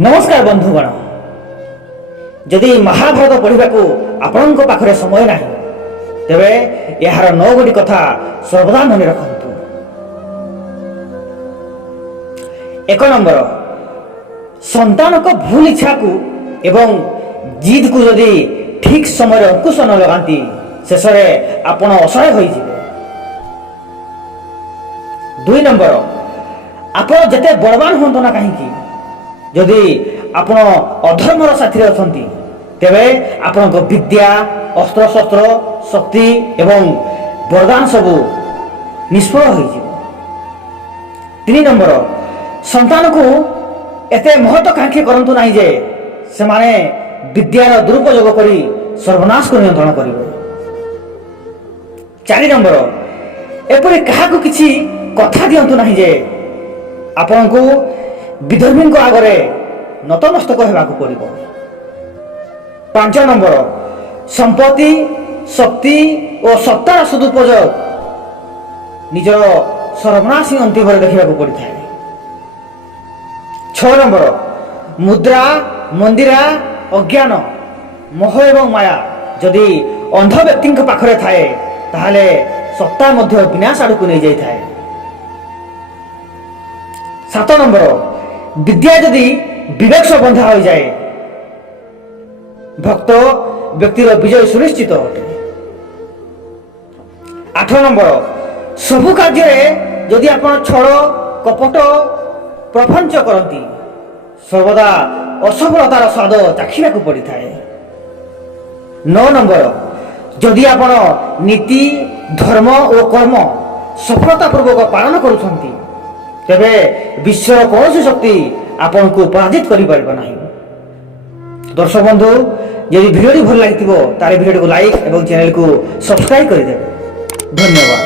नमस्कार बंधुगण जदि महाभारत पढ़ा आपण पाखे समय ना तेरे यार 9 गोटी कथा सर्वदा मन रखु। एक नंबर संतान को भूल इच्छा को एवं जिद को जदि ठीक समय अंकुश न लगाती शेष में आपण असहाय हो। 2 नंबर आप जिते बलवान हूँ ना कहीं जदि आपण अधर्मर साथी अच्छा तेरे आपण विद्या अस्त्र शस्त्र शक्ति एवं वरदान सबू निष्फल हो। 3 नंबर संतान को एते महत्वाकांक्षी करंतु नहीं जे से माने विद्यार दुरुपयोग करी सर्वनाश को नियंत्रण करिवे। 4 नंबर एपरि काहाकु किछि कथा दियंतु नहीं जे आपण को विधर्मी को आगरे नतमस्तक हेबाकु पड़िबो। 5 नंबर संपत्ति शक्ति और सत्तार सदुपयोग निजर सर्वनाशी अंतिम देखा पड़ी था। 6 नंबर मुद्रा मंदिरा अज्ञान मोह एवं माया जदि अंध व्यक्ति पाखरे थाए ताहले सत्ता मध्य विनाश आड़ को नहीं जाई थाए। 7 नंबर विद्या जदि विवेक से बंधा हो जाए भक्त व्यक्तिर विजय सुनिश्चित अटे। 8 नंबर सबु कार्य जदि आपण छड़ कपट प्रपंच करती सर्वदा असफलतार स्वाद चाखिबा को पड़ी थाए। 9 नंबर जदि आपण नीति धर्म और कर्म सफलता पूर्वक पालन करुछंती तेबे विश्वर कौन शक्ति आपण को पराजित करि परिबा नाही। दर्शक बंधु यदि वीडियो भल लगी तारे वीडियो को लाइक एवं चैनल को सब्सक्राइब कर देवे। धन्यवाद।